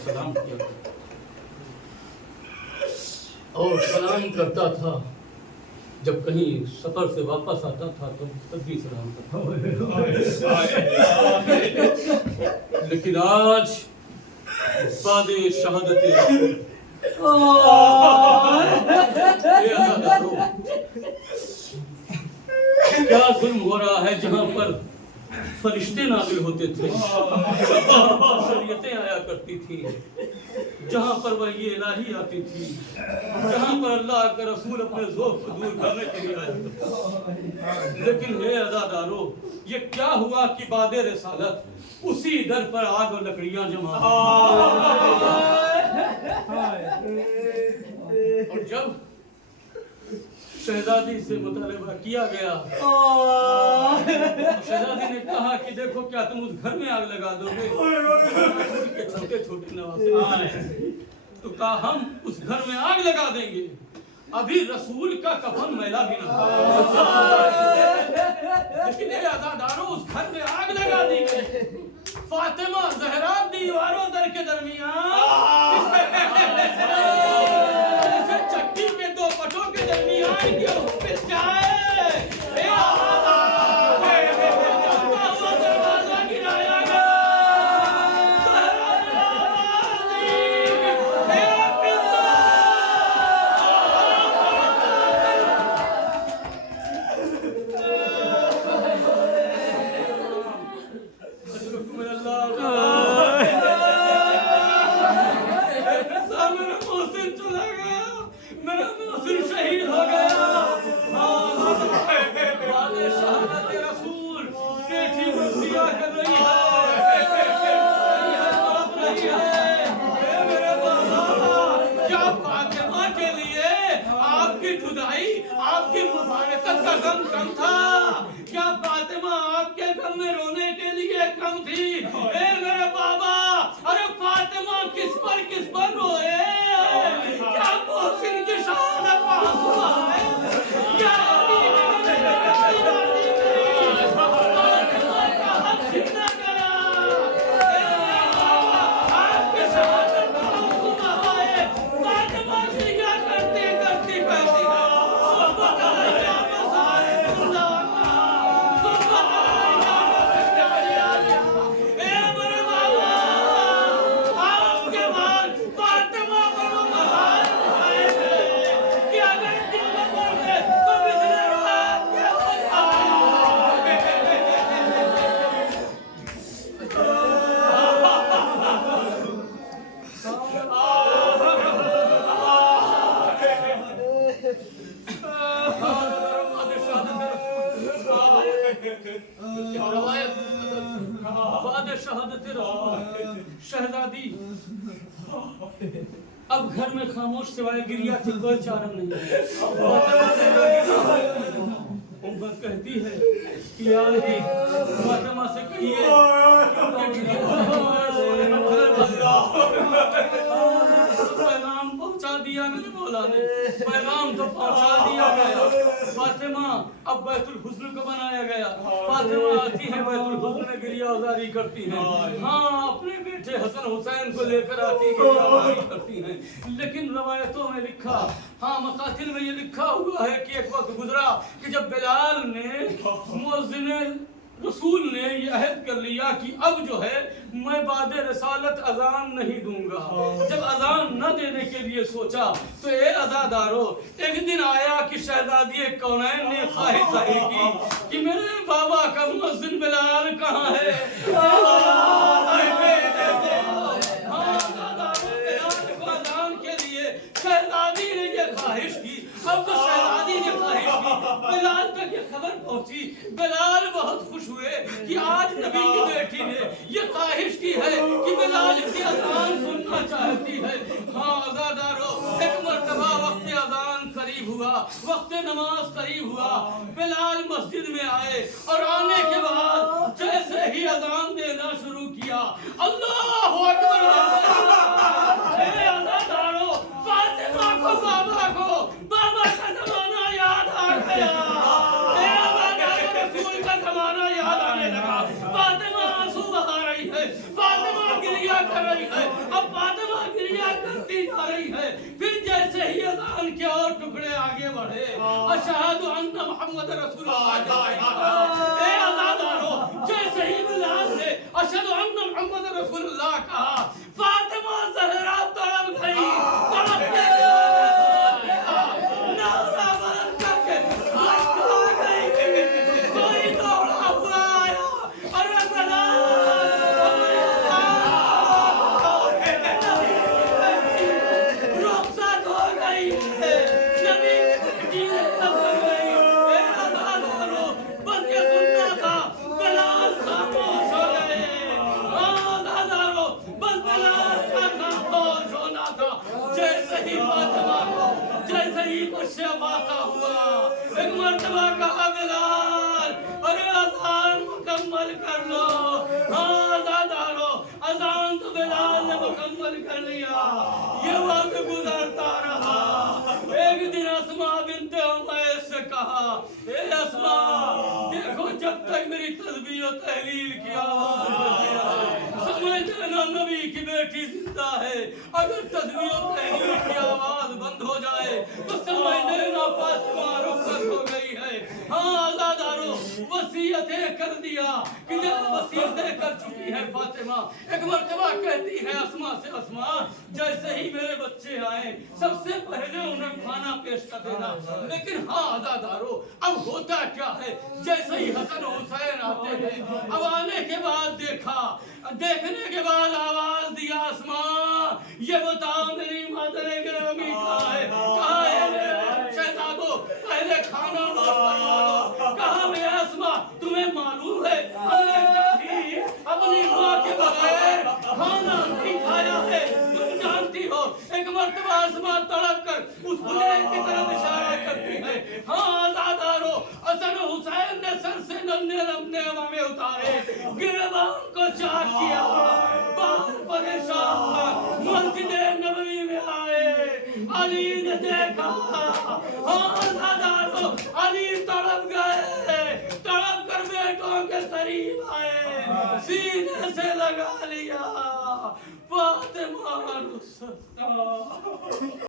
सलाम किया करता और सलाम करता था। जब कहीं सफर से वापस आता था तो तब भी सलाम करता। लेकिन आज बादे शहादत क्या जुल्म हो रहा है जहां पर फरिश्ते नाजिल होते थे, शरीयतें आया करती थी, जहां पर वही इलाही आती थी, जहां पर अल्लाह का रसूल अपने ज़ौक़ को दूर करने के लिए आया करता। लेकिन हे अज़ादारो, ये क्या हुआ कि बाद रिसालत उसी दर पर आग और लकड़ियां जमा और जब शहजादी से मुतालबा किया गया, शहजादी ने कहा कि देखो क्या तुम उस घर में आग लगा दोगे के छोटे छोटे नवासे आए, तो कहा हम उस घर में आग लगा देंगे, अभी रसूल का कफन मैला भी ना हो। लेकिन ये अज़ादारों उस घर में आग लगा दी गई। फातिमा ज़हरा दीवारों दर के दरमियान चक्की के दो पटों के दरमियान क्यों पिस जाए। दरवाजा गिराया गया, शहीद हो गया। रसूल बेटी मुसिया कर रही है, मेरे बाबा क्या फातिमा के लिए आपकी जुदाई आपकी मुफारकत का गम कम था? क्या फातिमा आपके गम में रोने के लिए कम थी? मेरे बाबा, अरे फातिमा किस पर रोए? क्या मोहसिन की शहादत वहां हुआ है? क्या शहजादी अब घर में खामोश सिवाय गिरिया के कोई चारा नहीं है। उम्र कहती है कि यारी फातिमा से कहिए पैगाम पहुंचा दिया मेरे मौला ने, पैगाम तो पहुंचा दिया गया। फातिमा अब बैतुल हुस्न को बनाया गया। फातिमा आती है बैतुल हुस्न में गिरिया उजारी करती है। हाँ, अपने बेटे हसन हुसैन को लेकर आती है, गिरिया उजारी करती है। लेकिन रवायतों में लिखा, हाँ मकातिल में ये लिखा हुआ है कि एक वक्त गुजरा कि जब बिलाल ने मुअज्जिन रसूल ने ये अहद कर लिया कि अब जो है मैं बाद रिसालत अजान नहीं दूंगा। जब अजान न देने के लिए सोचा तो ये अज़ादारो एक दिन आया कि शहजादी कौनैन ने ख्वाहिश जाहिर की कि मेरे बाबा का मुअज्जिन बिलाल कहाँ है। अजान के लिए शहजादी ने ये ख्वाहिश की। अब तो शहजादी ने ख्वाहिश की, बिलाल तक ये खबर पहुंची। बिलाल बहुत खुश हुए कि आज नबी की बेटी ने ये ख्वाहिश की है कि बिलाल की अजान सुनना चाहती है। हाँ अज़ादारो, एक मर्तबा वक्त अजान करीब हुआ, वक्त नमाज करीब हुआ। बिलाल मस्जिद में आए और आने के बाद जैसे ही अजान देना शुरू किया, अल्लाहु अकबर। अज़ादारो, फातिमा को बाबा का ज़माना याद आ गया। रसूल का ज़माना याद आने लगा। फातिमा आंसू बहा रही है, फातिमा गिरिया कर रही है। अब اشہد ان محمد رسول اللہ، اے آزادارو جیسے ہی بلال نے اشہد ان محمد رسول اللہ کہا، فاطمہ زہرا تڑپ گئی، تڑپ کے نعرہ بلند کر کے لٹکا گئی، کوئی دوڑا ہوا آیا، ارے بلال رخصت ہو گئی ہے، نبی کی نظر گئی، اے آزادارو بس یہ سننا تھا، بلال خاموش ہو گئے، آزادارو بس بلال کا خاموش ہونا تھا، جیسے ہی فاطمہ کو جیسے ہی مجھ سے واقع ہوا، ایک مرتبہ کہا بلال ارے اذان مکمل کر لو، آزادارو اذان تو بلال نے مکمل کر لیا، یہ وقت گزرتا رہا، ایک دن اسماء بنت عمیس سے کہا، اے اسماء دیکھو جب تک میری تسبیح و تحلیل کی آواز بجے ہے، سمجھ لینا نبی کی بیٹی زندہ ہے، اگر تسبیح و تحلیل کی آواز بند ہو جائے تو سمجھ لینا فاطمہ رخصت ہو گئی ہے۔ ہاں آزادارو وصیتیں کر دیا کہ جب وصیتیں کر چکی ہے فاطمہ، ایک مرتبہ کہتی ہے اسماء سے، اسماء جیسے ہی میرے بچے آئے سب سے پہلے انہیں کھانا پیش کر دینا، لیکن ہاں آزادارو اب ہوتا کیا ہے، جیسے ہی حسن و حسین آتے ہیں، اب آنے کے بعد دیکھا، دیکھنے کے بعد آواز دیا، اسماء یہ بتاؤ میری مادر گرامی کہاں ہے، کہا ہے میرے شہزادو پہلے کھانا نوش فرما لو، کہا میں اسماء تمہیں معلوم ہے ہم نے کبھی اپنی ماں کے بغیر کھانا نہیں کھایا ہے، تم جانتی ہو، ایک مرتبہ اسماء تڑپ کر اس حجرے کی طرف اشارہ کرتی ہے، ہاں آزادارو حسن و حسین نے سر سے ننھے لمحے امامے اتارے، گریبان کو چاک کیا، باہر پریشان مسجد نبوی میں آئے، علی نے دیکھا، ہاں آزادارو علی تڑپ گئے، تڑپ کر بیٹوں کے قریب آئے، سینے سے لگا لیا، فاطمہ رخصت